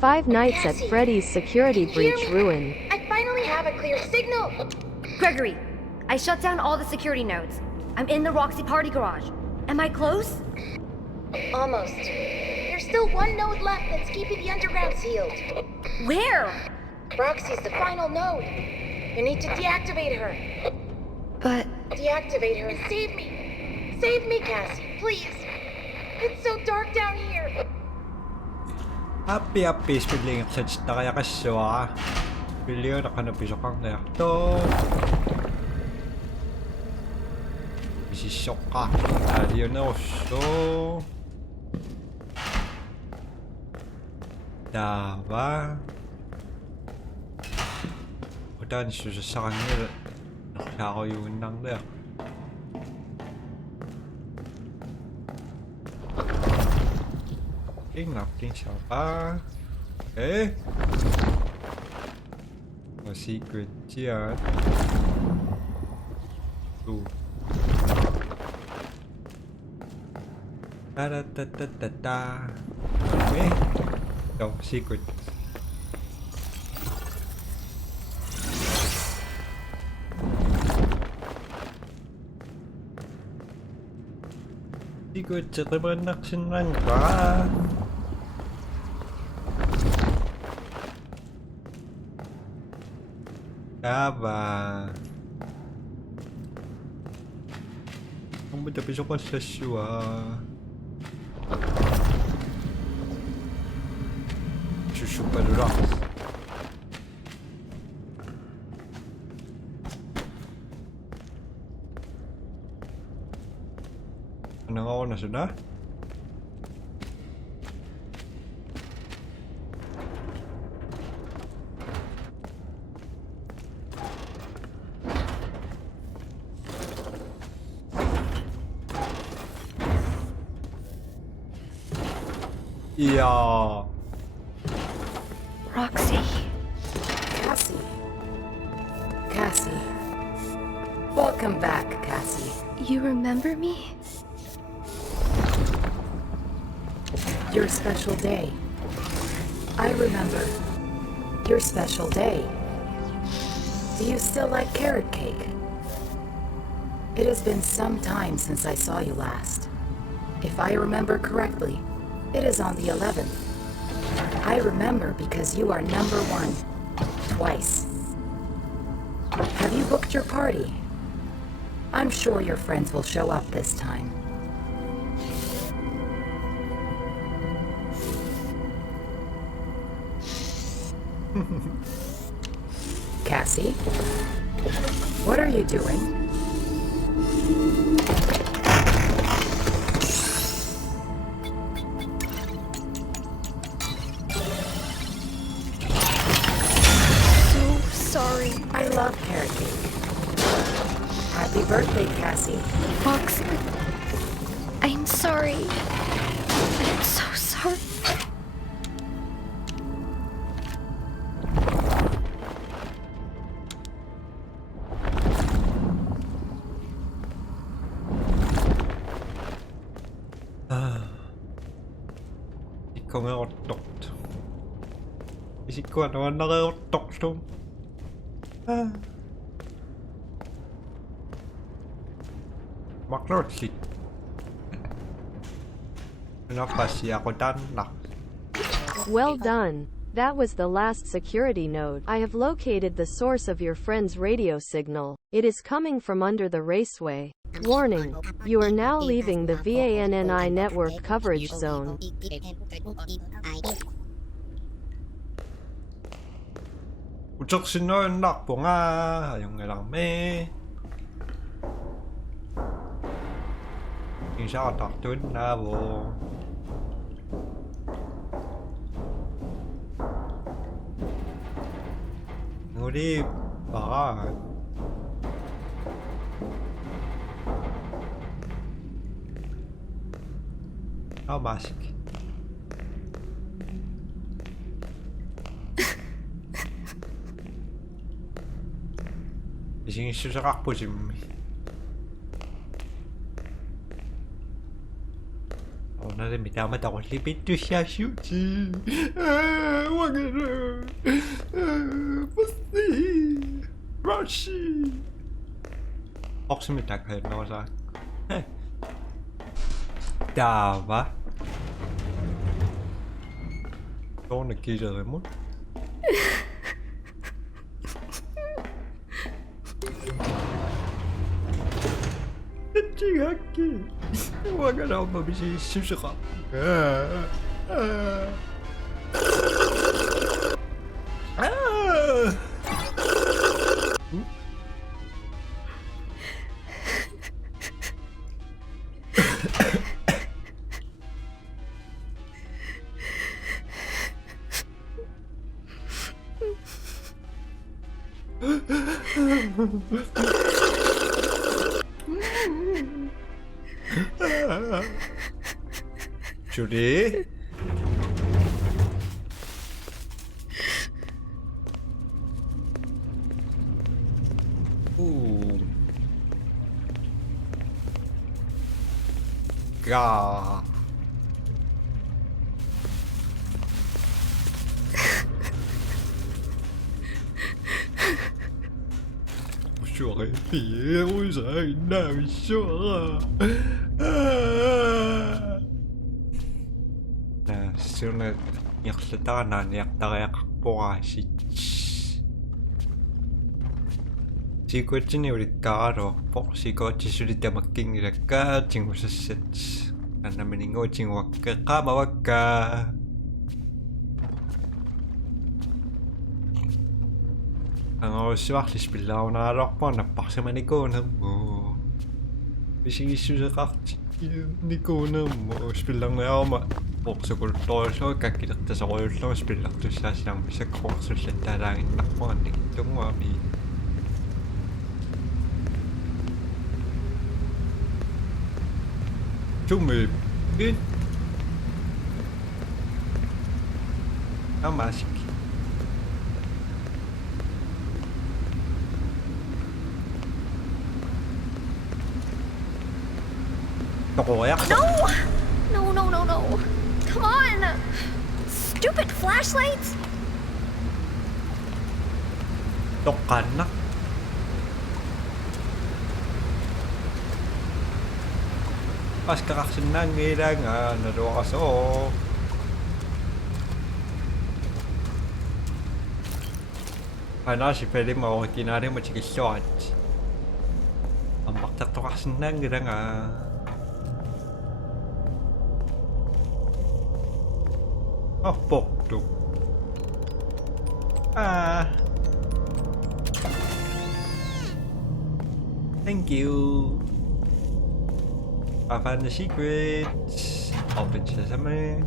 Five Nights at Freddy's security breach ruined. I finally have a clear signal! Gregory, I shut down all the security nodes. I'm in the Roxy party garage. Am I close? Almost. There's still one node left that's keeping the underground sealed. Where? Roxy's the final node. You need to deactivate her. But... Deactivate her and save me. Save me, Cassie, please. It's so dark down here. Happy spilling at na kaya kaswa. Billion nakanapisok ang reaktor. Isisok ka. Alionoso. Dava. Udan siya sa kanya. Nakako yun lang na. Natin siya pa. May secret dyan. Ta-da-ta-ta-ta-ta. Ito, secret. Secret sa taban-naksinman pa. Aba. Ang matapis ako sa siwa. Super rocks. Anong ako na suna? Yeah. Roxy. Cassie. Welcome back, Cassie. You remember me? Your special day. I remember. Your special day. Do you still like carrot cake? It has been some time since I saw you last. If I remember correctly, it is on the 11th. I remember because you are number 1. Twice. Have you booked your party? I'm sure your friends will show up this time. Cassie? What are you doing? Sorry. I love carrot cake. Happy birthday, Cassie. Roxy. I'm sorry. I'm so sorry. Ikaw nga otok. Isip ko naman naka-otok to. Maklorsi. Napasi ako danak. Well done. That was the last security node. I have located the source of your friend's radio signal. It is coming from under the raceway. Warning, you are now leaving the VANNI network coverage zone. Ucok sinunak po nga. Ayong nga lang me. Yung siya katakton na po. Nguli, baka. Mask. Ising susurak po si Mimi. 나를 미담하다고 리비투샤슈지 와그르 버스 러시 없습니다 그노사 다와 너는 기자들은 지각기 와가 나온 법이지 심수가 주리 가 J'aurais payé aux innations. 나 수는 역시다가 난 약다가 약보아시. 지구진이 우리 까로 복시고 지수리 때막킹이랄까 친구셨지. 나는 이거 친구가 까마와까. Ang zwart spiller naar de pan en pas hem niet konen mo. Misschien is ze echt niet konen mo. Spiller nou maar op zo'n cultuur zo kijk je dat is al heel lang spiller dus dat is dan misschien kort zo zit daar dan in de pan niet doen maar wie. Zo mee in. Nou maar No! No. Come on! Stupid flashlights! 똑같나? Pas kakaksinangilangan na doon ka so. Ano si Freddy mo kinari mo sige shot. Ang bakta to kaksinangilangan. Oh, pokto. Thank you. I found the secret. Open sesame.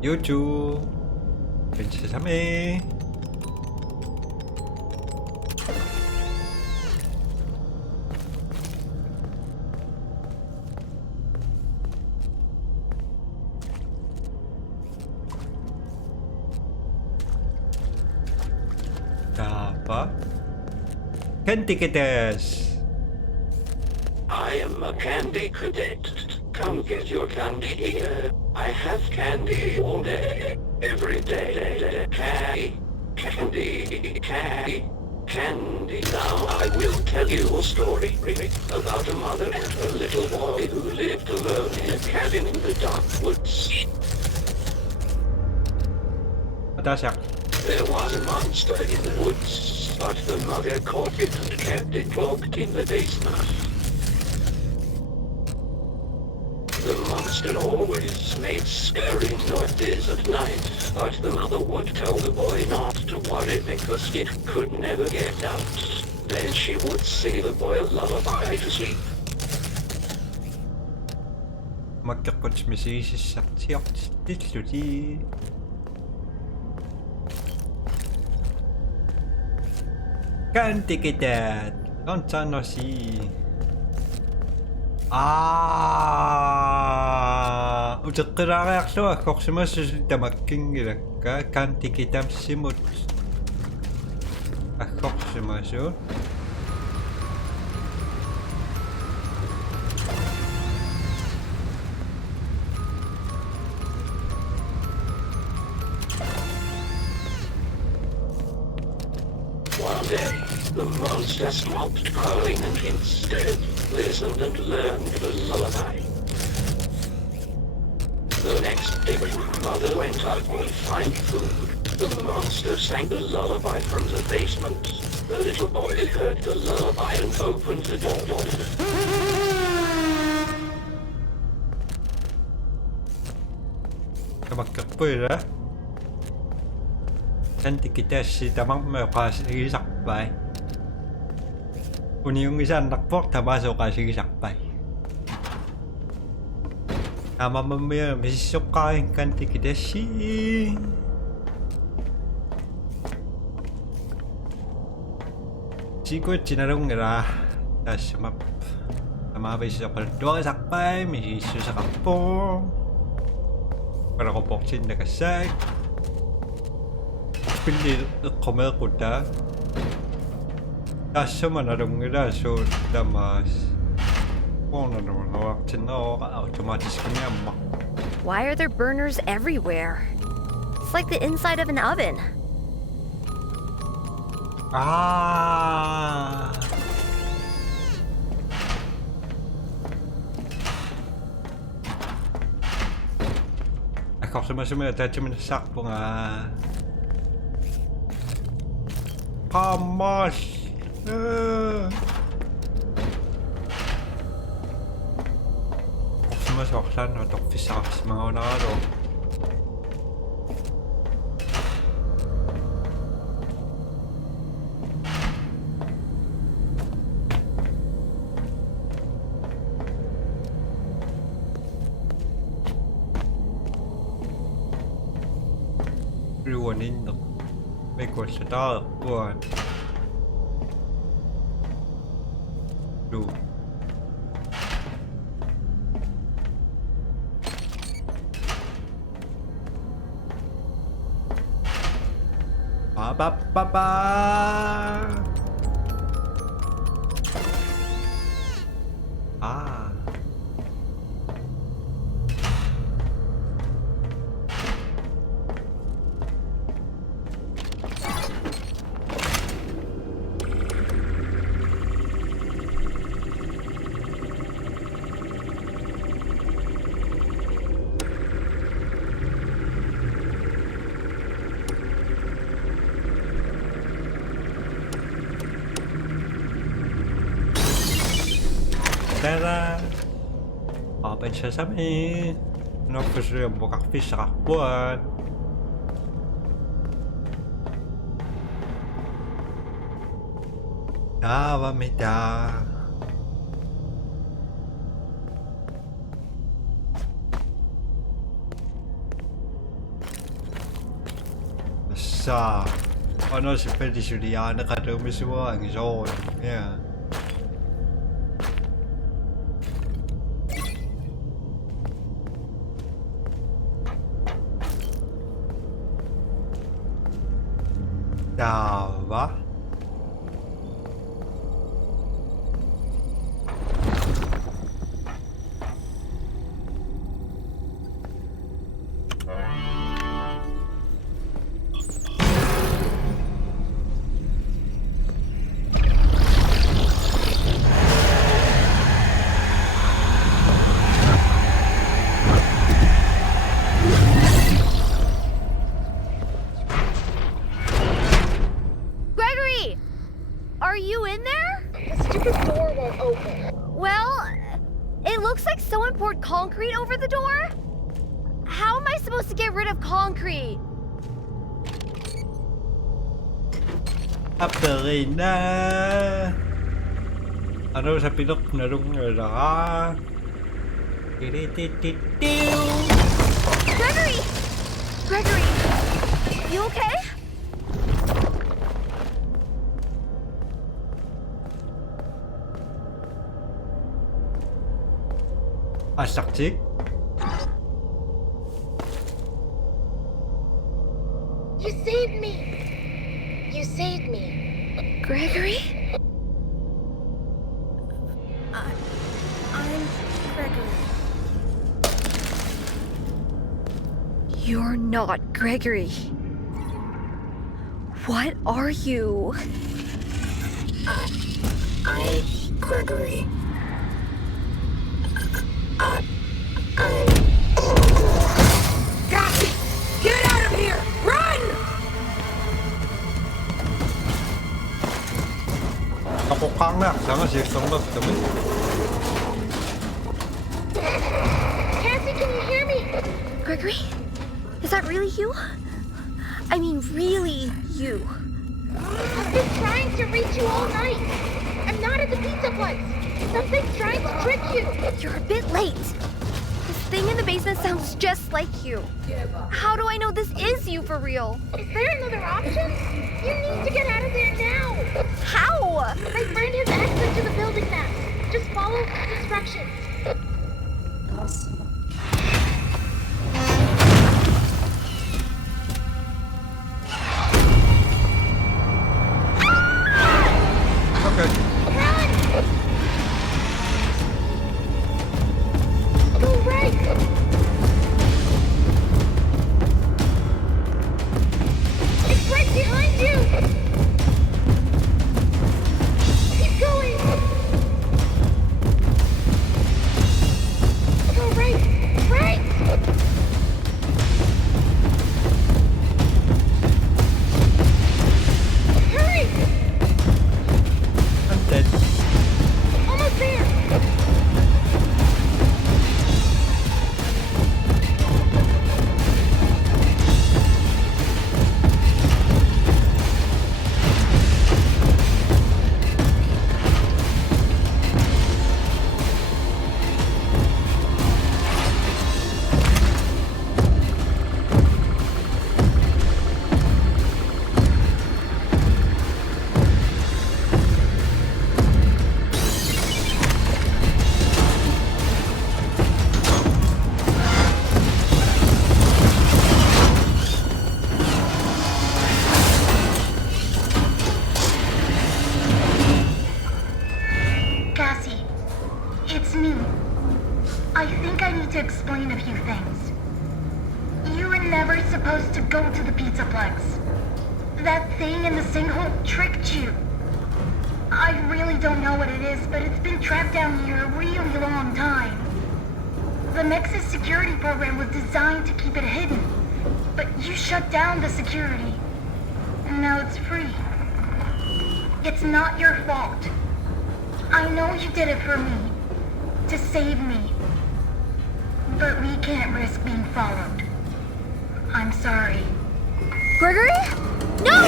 YouTube. Open sesame. Candy cadets. I am a candy cadet. Come get your candy here. I have candy all day, every day. Candy. Now I will tell you a story about a mother and her little boy who lived alone in a cabin in the dark woods. There was a monster in the woods, but the mother caught it and kept it locked in the basement. The monster always made scary noises at night, but the mother would tell the boy not to worry because it could never get out. Then she would sing the boy a lullaby to sleep. Candy cadet. Lontano si. Utakiranga yakso koksima sudamakingilaka candy kitam simut. Koksima so. The monster stopped calling and instead listened and learned the lullaby. The next day, Mother went out to find food. The monster sang the lullaby from the basement. The little boy heard the lullaby and opened the door. Kapag Santi kita tamang sige sakbay. Kung yung isa nakpok, tamasok ka sige sakbay. Tama mamaya, masisok kain kanti kita Sigo chinarong nila. Tapos tamabay siya sa kaldo sakbay, masisok sa kapong. Para ko poksin na kasay. Pili kommer kuda. Kasi manarong nila so damas. Kung naman waktin na automatic kanya mak. Why are there burners everywhere? It's like the inside of an oven. Ah. Ako sama-sama tayo sakpo nga. Hamas. Sumasoksan at ofisaks mga unaro. Ruanin no. May kwarsa tayo buwan. Du. Ba. Ah. Tara! Open siya sa amin. Gusto yung bukak-fish sa kakbuan. Dawamida. Basta. Ano si Freddy Juliana kadumi semua ang zone. Yeah. Dawa. Are you in there? The stupid door won't open. Well, it looks like someone poured concrete over the door. How am I supposed to get rid of concrete? Aperina. Ano sa pinok na rung nila? Gregory! Gregory! You okay? Asaktik? You saved me! You saved me. Gregory? I'm Gregory. You're not Gregory. What are you? Gregory. Cassie! Get out of here! Run! Ako kangen sana sih sama temen. Cassie, can you hear me? Gregory? Is that really you? I mean, really you? I've been trying to reach you all night. I'm not at the pizza place. Something's trying to trick you. You're a bit late. This thing in the basement sounds just like you. How do I know this is you for real? Is there another option? You need to get out of there now. How? My friend has access to the building map. Just follow instructions. Okay. Run! Go right! It's right behind you! Keep going! Go right! Right! Hurry! I'm dead. Almost there! Cassie, it's me. I think I need to explain a few things. You were never supposed to go to the Pizzaplex. That thing in the sinkhole tricked you. I really don't know what it is, but it's been trapped down here a really long time. The Nexus security program was designed to keep it hidden, but you shut down the security, and now it's free. It's not your fault. I know you did it for me, to save me. But we can't risk being followed. I'm sorry. Gregory? No!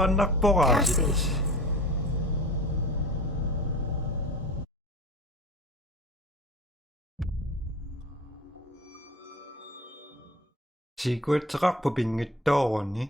Anak po kasi. Cassie. Sikuutseqarpu pinngittooruni.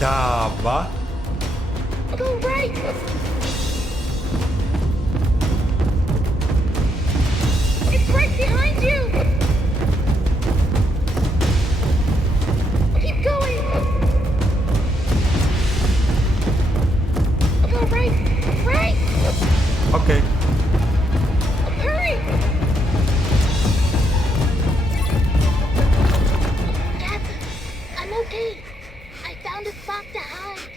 Taava. Go right! It's right behind you! Keep going! Go right! Right! Okay. Hurry! Cassie, I'm okay. I found a spot to hide.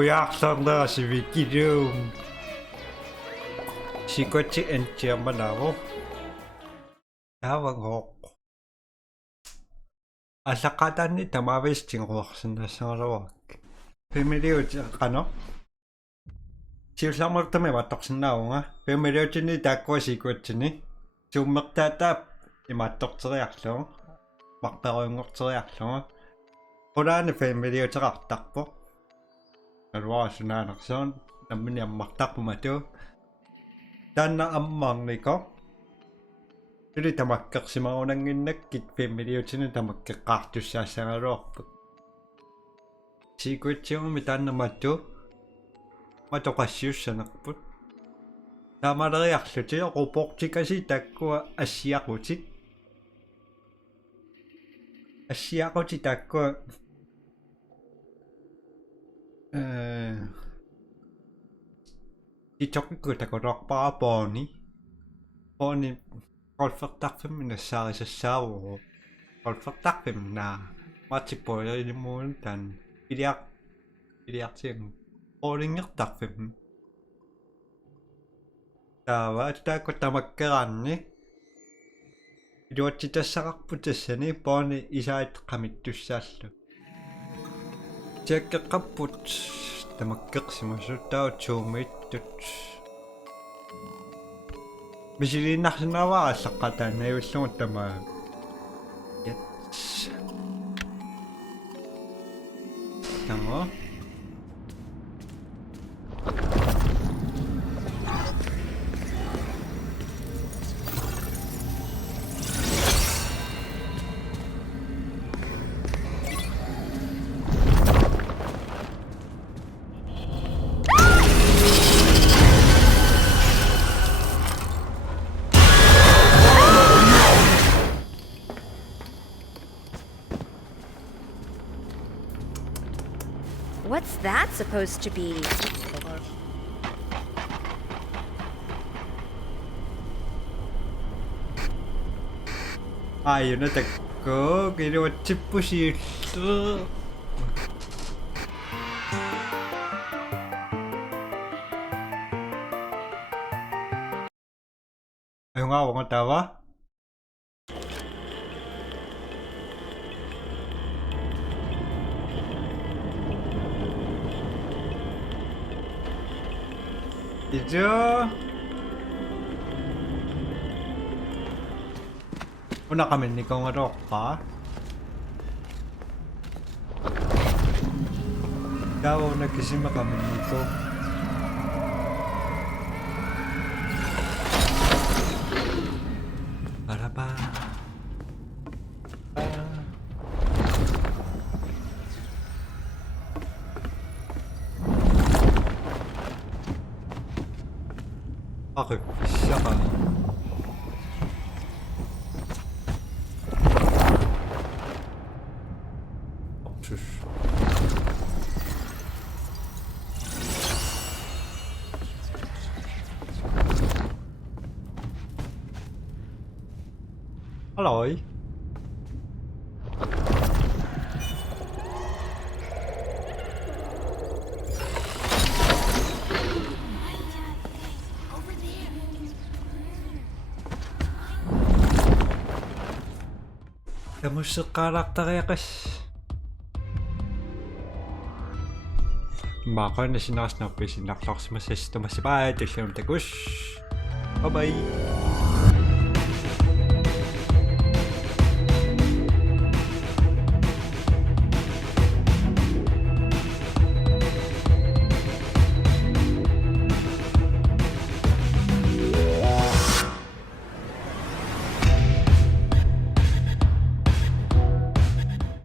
Uyaaqsaarnera sivikkiluum. Sikuutsi antiamanavo. Taavangooq. Allaqataanni tamaavistинguarsinnassaaravak. Pimiliut qano. Siullarmertami vattorsinnaavunga. Pimiliutini taakkua sikuutsini. Suummertaataap imaattorteriarlugu. Martaruingorteriarlugu. Oraane family utaqartarpo. Alwaasunaanarsoon namminiammartarpumatu. Taanna ammaarniko. Tuli tamakkersimaunanginnakkit family utinu tamakkeqqaartussaassagaluarput. Sikuitsiumi taannamattu matoqassiussanerput. Taamaleriarluti oquportikasi takkua assiaqutit. Assiaquti takkua itokikku takolorpara pooni qolfertarfimmi nassaarisassaavuru qolfertarfim naa maatipoilerimuun taan iliartiang qoolingertarfim taava taakku tamakkeraanni iluatsitassaqarput tassani pooni isaat qamittussaallu tiakkeqqapput tamakkeqsimasut tautsuumiittut misiliinnarsinavaa allaqqataanayullugut tamaa yats tamo What's that supposed to be? ayun na takko kiluatsippusiillu ayungaawanga taava ijo una kami ni kong roka daw nagkisima kami nito para ba okay siya ka Aloy. Kamusta karakter ya guys? Baka na sinasnap sinakloks masista masibay. Bye bye.